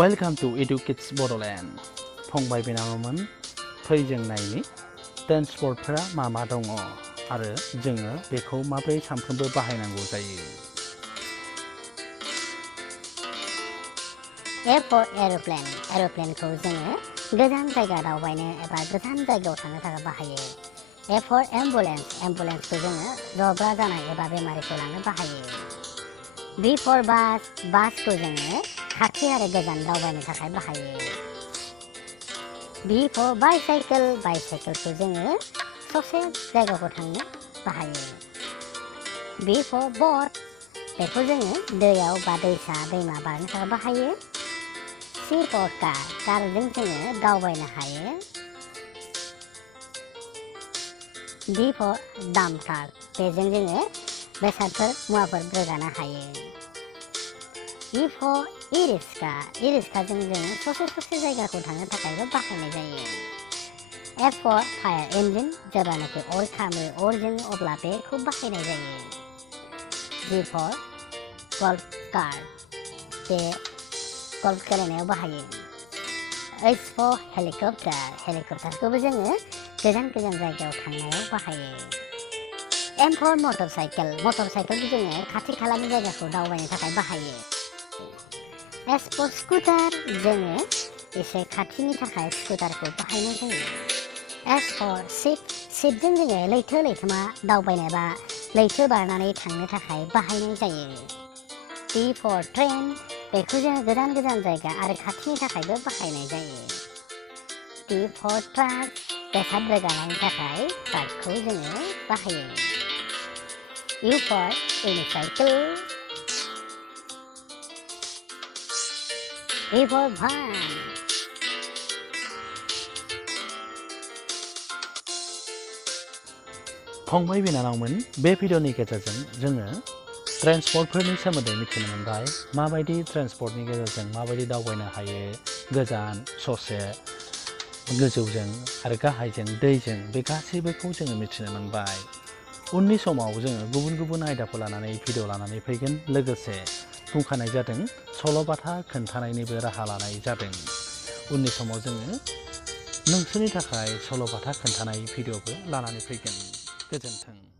Welcome to Edukids Bodoland. फंबाय बिनानावमोन फै जों नायनि ट्रेन्सपर्टफोरा मा दङ आरो जोङो बेखौ माबोरै सानफ्रोमबो बाहायनांगौ जायो। A for aeroplane. Aeroplaneखौ जोङो गोजान जायगा दावबायनो एबा गोजान जायगायाव थांनो थाखाय बाहायो। A for ambulance. Ambulanceखौ जोङो जब्रा जानाय एबा बेमारिखौ लांनो बाहायो। B for bus. Busखौ जोङो खाथि आरो गोजान दावबायनो थाखाय बाहायो। B for bicycle. Bicycleखौ जोङो ससे जायगाखौ थांनो बाहायो। B for boat. बेखौ जोङो दैयाव बा दैसा दैमा बारनो थाखाय बाहायो। C for car. कारजों जोङो दावबायनो हायो। D for dump truck. बेजों जोङो बेसादफोर मुवाफोर रोगानो हायो। E for e-रिक्शा. ई-रिक्शाजों जोङो ससे जायगाखौ थांनो थाखायबो बाहायनाय जायो। F for fire engine. जेब्लानाखि अर खामो अर जोङो अब्ला बेखौ बाहायनाय जायो। G for golf cart. बे गल्फ गेलेनायाव बाहायो। H for helicopter. हेलिकप्टारखौबो जोङो गोजान जायगायाव थांनायाव बाहायो। M for motorcycle. मटरसाइकेलखौ जोङो खाथि खालानि जायगाखौ दावबायनो थाखाय बाहायो। S for scooter. जोङो एसे खाथिनि थाखाय स्कुटारखौ बाहायनाय जायो। S for ship. shipजों जोङो लैथोमा दावबायनाय बा लैथो बारनानै थांनो थाखाय बाहायनाय जायो। T for train. बेखौ जोङो गोजान जायगा आरो खाथिनि थाखायबो बाहायनाय जायो। T for truck. बेसाद रोगानायनि थाखाय ट्राकखौ जोङो बाहायो। U for unicycle. V for van. फंबाय बिनानावमोन बे भिडिअनि गेजेरजों जोङो ट्रेन्सपर्टफोरनि सोमोन्दै मिथिनो मोनबाय। माबायदि ट्रेन्सपर्टनि गेजेरजों माबायदि दावबायनो हायो गोजान ससे गोजौजों आरो गाहायजों दैजों बे गासैबोखौ जोङो मिथिनो मोनबाय। उननि समाव जोङो गुबुन आयदाखौ लानानै भिडिअ लानानै फैगोन। लोगोसे बुंखानाय जादों सल'बाथा खोन्थानायनिबो राहा लानाय जादों। उननि समाव जोङो नोंसोरनि थाखाय सल'बाथा खोन्थानाय भिडिअबो लानानै फैगोन। गोजोन्थों।